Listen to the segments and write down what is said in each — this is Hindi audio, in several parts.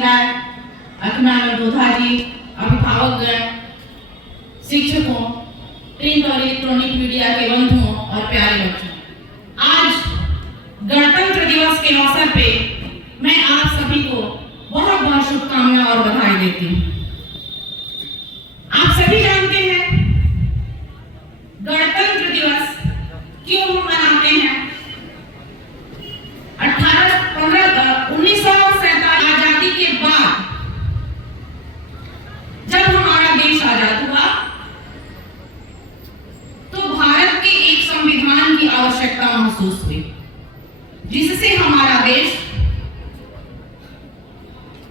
राय, अभिनंदन दोधा जी, अभिभावकगण, शिक्षकों, प्रिंट और इलेक्ट्रॉनिक मीडिया के बंधुओं और प्यारे बच्चों, आज गणतंत्र दिवस के अवसर पे मैं आप सभी को बहुत बहुत शुभकामनाएं और बधाई देती हूँ। आप सभी जानते हैं गणतंत्र दिवस क्यों हम मनाते हैं। 1947 आजादी के बाद जब हमारा देश आजाद हुआ तो भारत के एक संविधान की आवश्यकता महसूस हुई, जिससे हमारा देश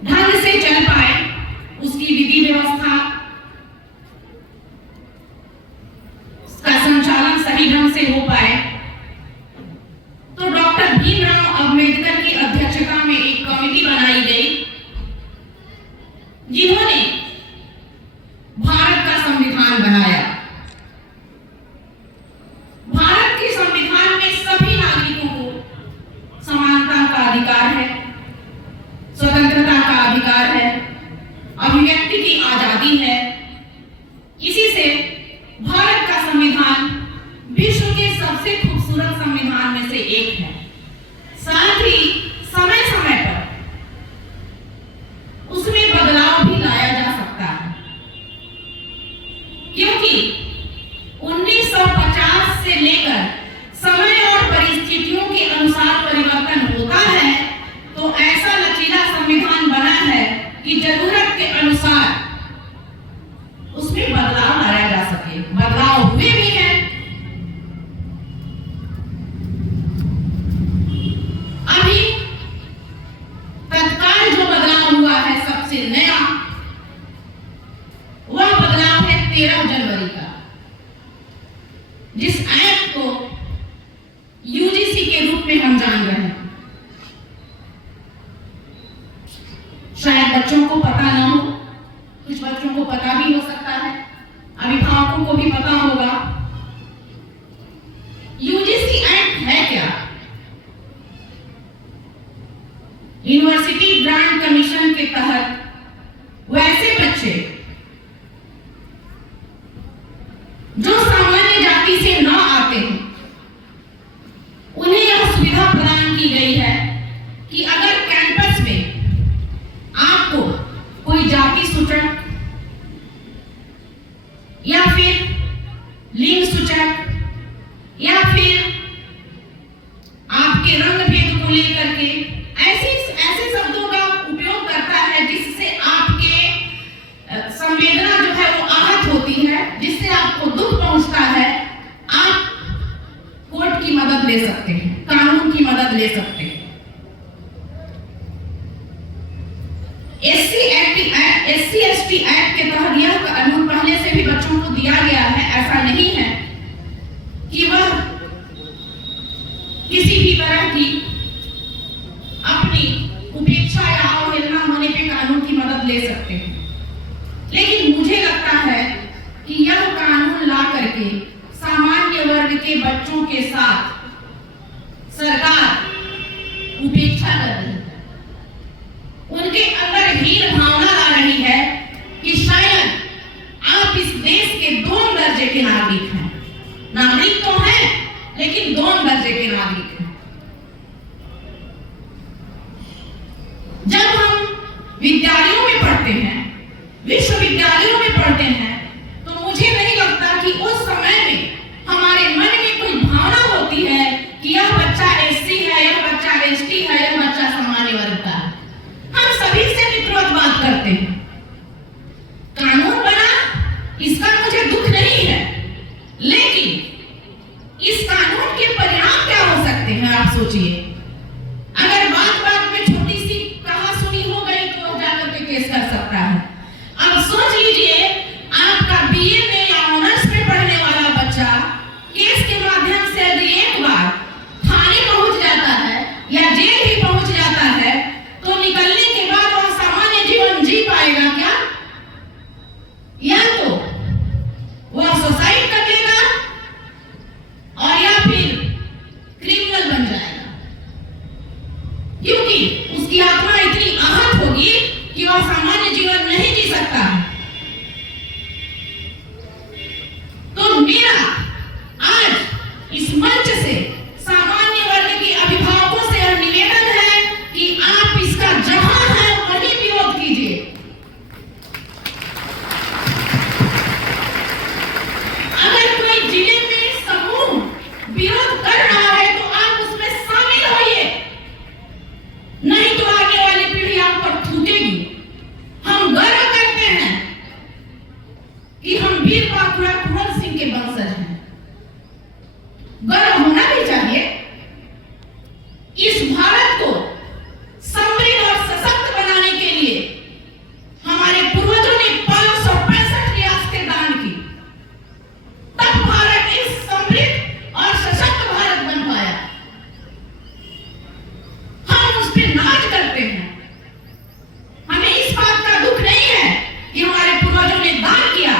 ढंग से चल पाए, उसकी विधि व्यवस्था का संचालन सही ढंग से हो पाए। तो डॉक्टर भीमराव अंबेडकर की अध्यक्षता में एक कमेटी बनाई गई, जिन्होंने भारत का संविधान बनाया। भारत के संविधान में सभी नागरिकों को समानता का अधिकार है, स्वतंत्रता का अधिकार है, अभिव्यक्ति की आजादी है। इसी से भारत का संविधान विश्व के सबसे खूबसूरत संविधान में से एक है। साथ ही समय समय पर उसमें बदलाव भी लाया जा सकता है, क्योंकि 1950 से लेकर समय और परिस्थितियों के अनुसार परिवर्तन होता है। तो ऐसा लचीला संविधान बना है कि जरूरत के अनुसार उसमें बदलाव लाया जा सके। बदलाव हुए भी हैं। अभी तत्काल जो बदलाव हुआ है, सबसे नया वह बदलाव है 13 जनवरी का, जिस एक्ट को यूजीसी के रूप में हम जान रहे हैं। शायद बच्चों को पता ना हो, कुछ बच्चों को पता भी हो सकता है, अभिभावकों को भी पता होगा। यूजीसी एक्ट है क्या? यूनिवर्सिटी ग्रांट कमीशन के तहत वैसे बच्चे जो सामान्य जाति से न आते हैं, उन्हें यह सुविधा प्रदान की गई है कि अगर कैंपस में आपको कोई जाति सूचक या फिर लिंग सूचक या फिर आपके रंग भेद को लेकर के ऐसे शब्दों का उपयोग करता है जिससे आपके संवेदना जो है वो आहत होती है, जिससे आपको दुख पहुंचता है, आप कोर्ट की मदद ले सकते हैं, कानून की मदद ले सकते हैं। SC/ST एक्ट के तहत यह कानून पहले से भी बच्चों को दिया गया है। ऐसा नहीं है कि वह किसी भी तरह की अपनी उपेक्षा या अवहेलना होने पे कानून की मदद ले सकते हैं। लेकिन मुझे लगता है कि यह कानून ला करके सामान्य वर्ग के बच्चों के साथ सरकार उपेक्षा कर रही है, उनके अंदर हीन भावना ला रही है कि शायद आप इस देश के 2 दर्जे के नागरिक हैं। नागरिक तो हैं, लेकिन 2 दर्जे के नागरिक हैं। जब हम विद्यालयों में पढ़ते हैं, विश्वविद्यालयों में पढ़ते हैं, तो मुझे नहीं लगता कि उस समय में हमारे मन में कोई भावना होती है कि यह बच्चा एससी है, यह बच्चा एसटी है, यह बच्चा सामान्य वर्ग का है। हम सभी से मित्रवत बात करते हैं। कानून बना, इसका मुझे दुख नहीं है, लेकिन इस कानून के परिणाम क्या हो सकते हैं आप सोचिए। अगर बात में छोटी सी कहा सुनी हो गई तो जाकर के केस कर सकता है। अब सोच लीजिए सकता है। तो मेरा आज इस मंच से सामान्य वर्ग के अभिभावकों से निवेदन है कि आप इसका जहां है वहीं विरोध कीजिए। अगर कोई जिले में समूह विरोध कर रहा है तो आप उसमें शामिल होइए, नहीं तो आगे वाली पीढ़ी आप पर थूकेगी। हम गर्व करते हैं कि हम वीर बाकुड़ा कुंवर सिंह के वंशज हैं, गर्व होना भी चाहिए। इस भारत को समृद्ध और सशक्त बनाने के लिए हमारे पूर्वजों ने 565 रियासतें दान की, तब भारत एक समृद्ध और सशक्त भारत बन पाया। हम उस पर नाज करते हैं, हमें इस बात का दुख नहीं है कि हमारे पूर्वजों ने दान किया,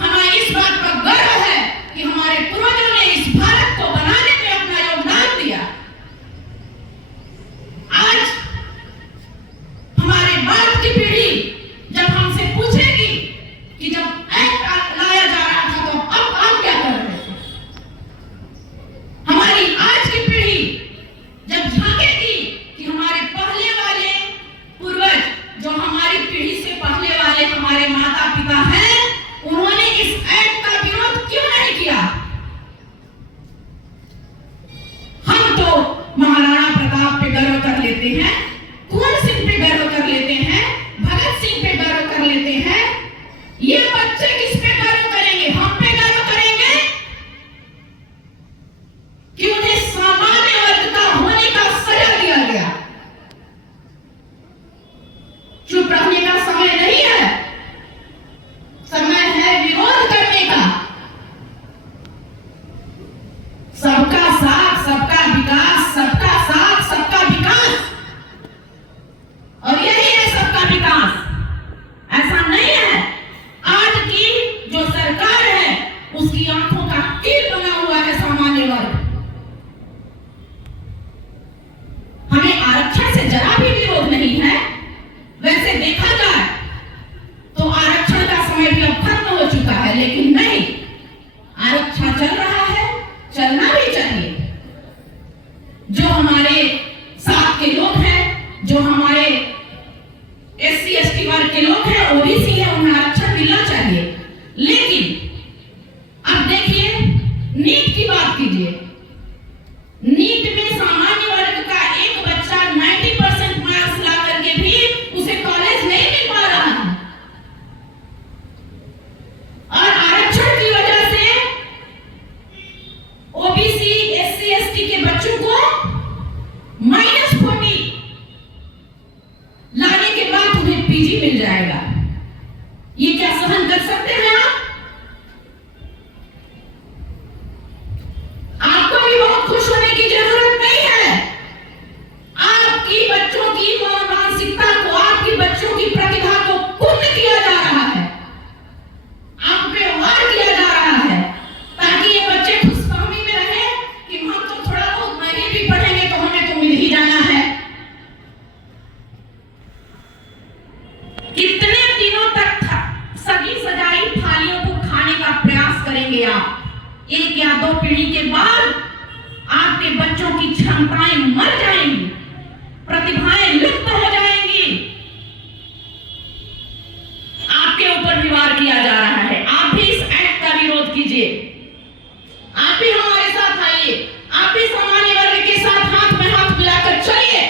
हमें इस बात का गर्व है कि हमारे पूर्वजों ने इस भारत को बनाने में अपना योगदान दिया। आज हमारे बाद की पीढ़ी जब हमसे पूछेगी कि जब एक्ट लाया जा रहा था तो अब आप क्या कर रहे थे, हमारी आज की पीढ़ी जब झांकेगी कि हमारे पहले वाले पूर्वज, जो हमारी पीढ़ी से पहले वाले हमारे माता पिता हैं, उन्होंने इस एक्ट का विरोध क्यों नहीं किया। हम तो महाराणा प्रताप पे गर्व कर लेते हैं, कुंवर सिंह पे गर्व कर लेते हैं, भगत सिंह पे गर्व कर लेते हैं। ये बच्चे किस पे गर्व करेंगे? हम पे गर्व करेंगे कि उन्हें सामान्य वर्ग का होने का सजा दिया गया। चुप रहने का समय नहीं है, समय है विरोध करने का। सबका साथ सबका विकास, सबका साथ सबका विकास, और यही है सबका विकास। ऐसा नहीं है आज की जो सरकार है उसकी आंखों का कील बना हुआ है सामान्य वर्ग। हमें आरक्षण से जरा भी विरोध नहीं है। वैसे देखा जाए तो आरक्षण का समय भी अब खत्म हो चुका है, लेकिन नहीं, आरक्षण चल रहा है, चलना भी चाहिए। जो हमारे साथ के लोग हैं, जो हमारे SC ST वर्ग के लोग हैं, OBC है, उन्हें आरक्षण मिलना चाहिए। लेकिन अब देखिए, नीट की बात कीजिए। नीट में सामान्य वर्ग का एक बच्चा 90% मार्क्स ला करके भी उसे कॉलेज नहीं मिल पा रहा है, और आरक्षण की वजह से OBC SC ST के बच्चों को -40 लाने के बाद उन्हें PG मिल जाएगा। ये क्या सहन कर सकते हैं आप? आपको भी बहुत खुश होने की जरूरत नहीं है। आपकी बच्चों की मानसिकता को, आपकी बच्चों की प्रतिभा को कुंद किया जा रहा है, आप पे वार किया जा रहा है, ताकि ये बच्चे खुशफहमी में रहे कि हम तो थोड़ा बहुत नहीं भी पढ़ेंगे तो हमें तो मिल ही जाना है। कितने दिनों तक सजी सजाई थालियों को खाने का प्रयास करेंगे आप? एक या दो पीढ़ी के बाद आपके बच्चों की क्षमताएं मर जाएंगी, प्रतिभाएं लुप्त हो जाएंगी। आपके ऊपर भी वार किया जा रहा है। आप भी इस एक्ट का विरोध कीजिए, आप भी हमारे साथ आइए, आप भी सामान्य वर्ग के साथ हाथ में हाथ मिलाकर चलिए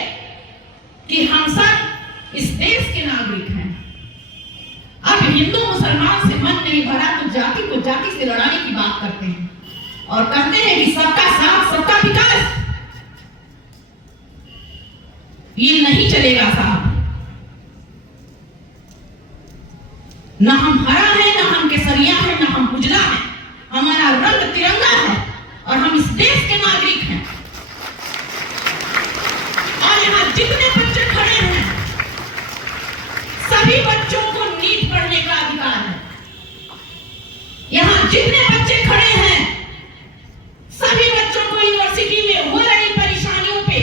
कि हम सब इस देश के नागरिक हैं। अब हिंदू मुसलमान से मन नहीं भरा तो जाति को जाति से लड़ाने की बात करते हैं और कहते हैं कि सबका साथ सबका विकास। ये नहीं चलेगा साहब। न हम हरा है, न हम केसरिया है, न हम उजला है। हमारा रंग तिरंगा है और हम इस देश के नागरिक हैं। और यहाँ जितने बच्चे खड़े हैं, सभी बच्चों को नीट पढ़ने का अधिकार है। यहाँ जितने बच्चे खड़े हैं, सभी बच्चों को यूनिवर्सिटी में हो रही परेशानियों पे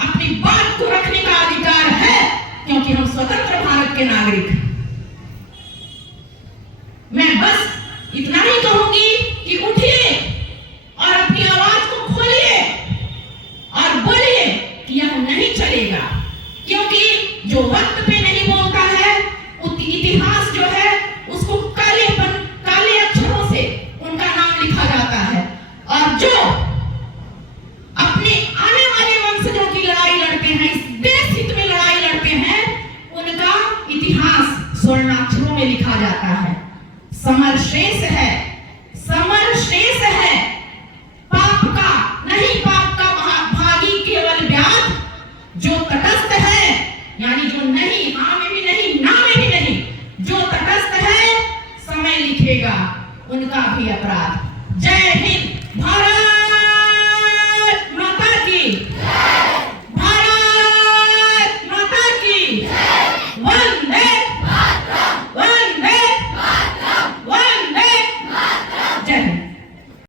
अपनी बात को रखने का अधिकार है, क्योंकि हम स्वतंत्र भारत के नागरिक हैं। जो वक्त पे नहीं बोलता है, इतिहास जो है उसको काले अक्षरों से उनका नाम लिखा जाता है। और जो अपने आने वाले वंशजों की लड़ाई लड़ते हैं, इस देश हित में लड़ाई लड़ते हैं, उनका इतिहास स्वर्णाक्षरों में लिखा जाता है। समर शेष है, समर शेष है, पाप का नहीं, पाप का भागी केवल व्याध। जो तटस्थ है, यानी जो नहीं, हाँ में भी नहीं, ना में भी नहीं, जो तटस्थ है, समय लिखेगा उनका भी अपराध। जय हिंद। भारत माता की, भारत माता की, वंदे